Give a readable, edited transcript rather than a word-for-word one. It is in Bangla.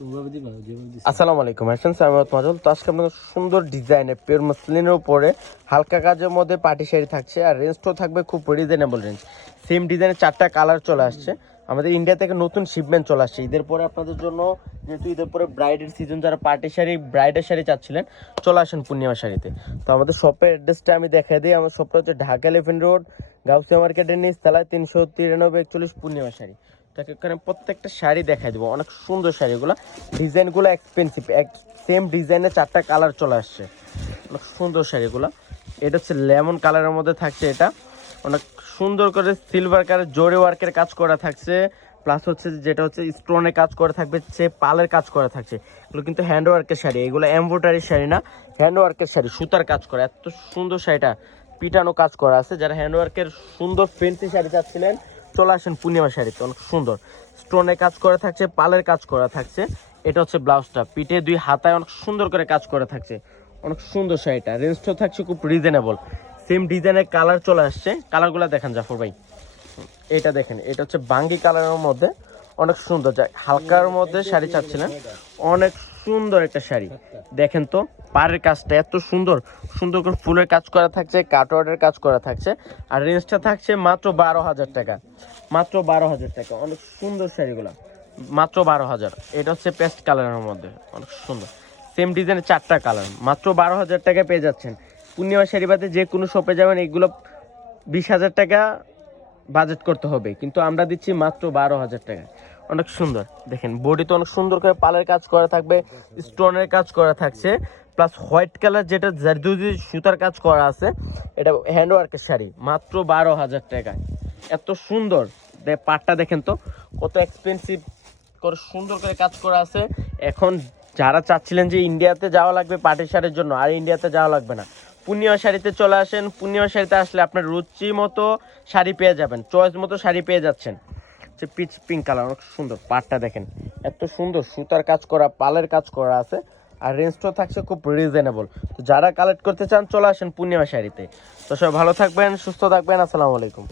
আসসালামু আলাইকুম, হাসান সামিউল মাজল। তো আজকে আপনাদের সুন্দর ডিজাইনের পিওর মসলিনের উপরে হালকা কাজের মধ্যে পার্টি শাড়ি থাকছে, আর রেঞ্জটাও থাকবে খুব রিজনেবল রেঞ্জ। সেম ডিজাইনের 4টা কালার চলে আসছে। আমাদের ইন্ডিয়া থেকে নতুন শিপমেন্ট চলে আসছে ঈদের পরে আপনাদের জন্য। যেহেতু ঈদের পরে ব্রাইডের সিজন, যারা পার্টি শাড়ি ব্রাইডের শাড়ি চাচ্ছিলেন চলে আসেন পূর্ণিমা শাড়িতে। তো আমাদের শপের অ্যাড্রেসটা আমি দেখাই দিই। আমার শপটা হচ্ছে ঢাকা এলিফ্যান্ট রোড, গাউসিয়া মার্কেটের নিচ তলায় 393 পূর্ণিমা শাড়ি। তাকে এখানে প্রত্যেকটা শাড়ি দেখাই দেবো, অনেক সুন্দর শাড়িগুলো, ডিজাইনগুলো এক্সপেন্সিভ। সেম ডিজাইনে 4টা কালার চলে আসছে, অনেক সুন্দর শাড়িগুলো। এটা হচ্ছে লেমন কালারের মধ্যে থাকছে, এটা অনেক সুন্দর করে সিলভার কালার জরি ওয়ার্কের কাজ করা থাকছে, প্লাস হচ্ছে যেটা হচ্ছে স্টোনের কাজ করা থাকবে, সে পালের কাজ করা থাকছে। এগুলো কিন্তু হ্যান্ড ওয়ার্কের শাড়ি, এগুলো এমব্রয়ডারি শাড়ি না, হ্যান্ড ওয়ার্কের শাড়ি, সুতার কাজ করা। এত সুন্দর শাড়িটা পিটানো কাজ করা আছে। যারা হ্যান্ড ওয়ার্কের সুন্দর ফেন্সি শাড়ি চাচ্ছিলেন চলে আসেন পূর্ণিমা শাড়িতে। অনেক সুন্দর স্টোনের কাজ করা থাকছে, পালের কাজ করা থাকছে। এটা হচ্ছে ব্লাউজটা, পিঠে 2 হাতায় অনেক সুন্দর করে কাজ করা থাকছে, অনেক সুন্দর শাড়িটা। রেঞ্জটাও থাকছে খুব রিজনেবল। সেম ডিজাইনের কালার চলে আসছে, কালারগুলো দেখেন জাফর ভাই। এটা দেখেন, এটা হচ্ছে বাঙ্গি কালারের মধ্যে অনেক সুন্দর, যা হালকার মধ্যে শাড়ি চাচ্ছিলেন, অনেক সুন্দর একটা শাড়ি। দেখেন তো পাড়ের কাজটা এত সুন্দর, সুন্দর করে ফুলের কাজ করা থাকছে, কাটওয়ার্ডের কাজ করা থাকছে। আর রেঞ্জটা থাকছে মাত্র 12,000 টাকা, মাত্র 12,000 টাকা। অনেক সুন্দর শাড়িগুলো, মাত্র 12,000। এটা হচ্ছে পেস্ট কালারের মধ্যে অনেক সুন্দর, সেম ডিজাইনের 4টা কালার, মাত্র 12,000 টাকায় পেয়ে যাচ্ছেন। পূর্ণিমা শাড়ি বাদে যে কোনো শপে যাবেন এগুলো 20,000 টাকা বাজেট করতে হবে, কিন্তু আমরা দিচ্ছি মাত্র 12,000 টাকা। অনেক সুন্দর দেখেন, বডিতে অনেক সুন্দর করে পালের কাজ করা থাকবে, স্টোনের কাজ করা থাকছে, প্লাস হোয়াইট কালার যেটা জারদুজি সুতার কাজ করা আছে। এটা হ্যান্ড ওয়ার্কের শাড়ি, মাত্র 12,000 টাকা। এত সুন্দর পাটটা দেখেন তো কত এক্সপেন্সিভ করে সুন্দর করে কাজ করা আছে। এখন যারা চাচ্ছিলেন যে ইন্ডিয়াতে যাওয়া লাগবে পার্টি শাড়ির জন্য, আর ইন্ডিয়াতে যাওয়া লাগবে না, পূর্ণিমা শাড়িতে চলে আসেন। পূর্ণিমা শাড়িতে আসলে আপনার রুচি মতো শাড়ি পেয়ে যাবেন, চয়েস মতো শাড়ি পেয়ে যাচ্ছেন। যে পিচ পিঙ্ক কালার, অনেক সুন্দর পাটটা দেখেন, এত সুন্দর সুতার কাজ করা, পালের কাজ করা আছে। আর রেঞ্জটাও থাকছে খুব রিজনেবল। তো যারা কালেক্ট করতে চান চলে আসেন পূর্ণিমা শাড়িতে। তো সবাই ভালো থাকবেন, সুস্থ থাকবেন, আসসালামু আলাইকুম।